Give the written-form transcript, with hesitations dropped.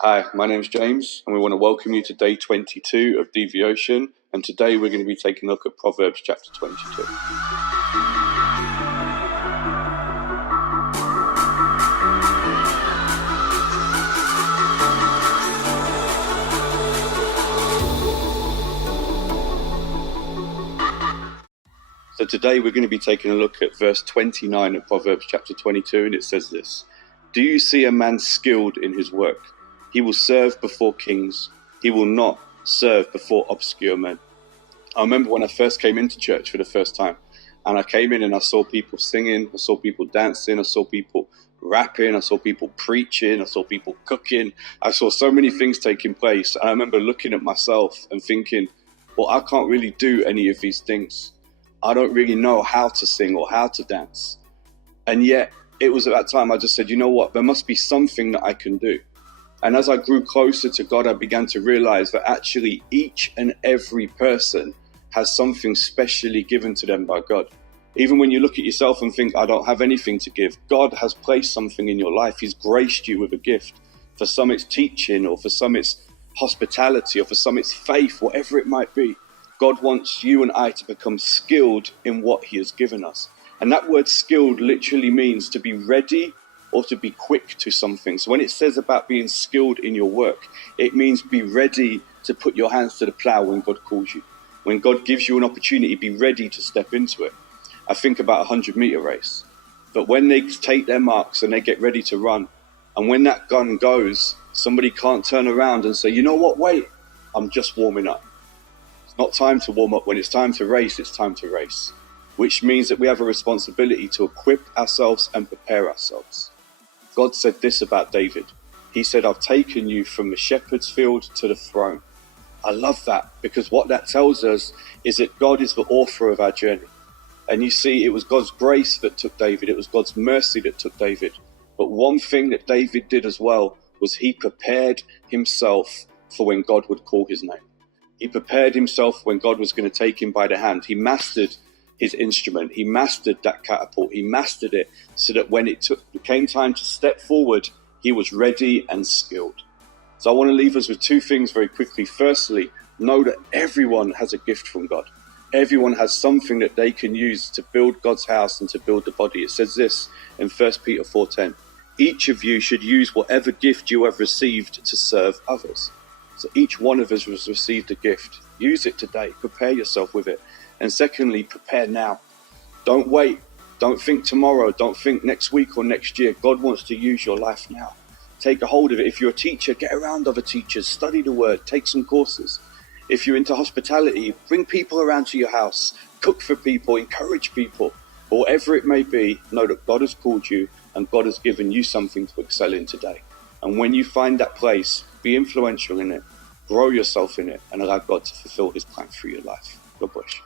Hi, my name's James, and we want to welcome you to day 22 of deVOtion, and today we're going to be taking a look at Proverbs chapter 22. So today we're going to be taking a look at verse 29 of Proverbs chapter 22, and it says this: "Do you see a man skilled in his work? He will serve before kings. He will not serve before obscure men." I remember when I first came into church for the first time, and I came in and I saw people singing, I saw people dancing, I saw people rapping, I saw people preaching, I saw people cooking. I saw so many things taking place. And I remember looking at myself and thinking, well, I can't really do any of these things. I don't really know how to sing or how to dance. And yet it was at that time I just said, you know what, there must be something that I can do. And as I grew closer to God, I began to realize that actually each and every person has something specially given to them by God. Even when you look at yourself and think, I don't have anything to give, God has placed something in your life. He's graced you with a gift. For some it's teaching, or for some it's hospitality, or for some it's faith, whatever it might be. God wants you and I to become skilled in what he has given us. And that word skilled literally means to be ready or to be quick to something. So when it says about being skilled in your work, it means be ready to put your hands to the plow when God calls you. When God gives you an opportunity, be ready to step into it. I think about a 100-meter race. But when they take their marks and they get ready to run, and when that gun goes, somebody can't turn around and say, you know what, wait, I'm just warming up. It's not time to warm up. When it's time to race, it's time to race. Which means that we have a responsibility to equip ourselves and prepare ourselves. God said this about David. He said, I've taken you from the shepherd's field to the throne. I love that, because what that tells us is that God is the author of our journey. And you see, it was God's grace that took David. It was God's mercy that took David. But one thing that David did as well was he prepared himself for when God would call his name. He prepared himself when God was going to take him by the hand. He mastered his instrument. He mastered that catapult. He mastered it so that when it came time to step forward, he was ready and skilled. So I want to leave us with two things very quickly. Firstly, know that everyone has a gift from God. Everyone has something that they can use to build God's house and to build the body. It says this in 1 Peter 4:10. Each of you should use whatever gift you have received to serve others. So each one of us has received a gift. Use it today. Prepare yourself with it. And secondly, prepare now. Don't wait. Don't think tomorrow. Don't think next week or next year. God wants to use your life now. Take a hold of it. If you're a teacher, get around other teachers. Study the word. Take some courses. If you're into hospitality, bring people around to your house. Cook for people. Encourage people. Or whatever it may be, know that God has called you and God has given you something to excel in today. And when you find that place, be influential in it. Grow yourself in it and allow God to fulfill his plan for your life. God bless you.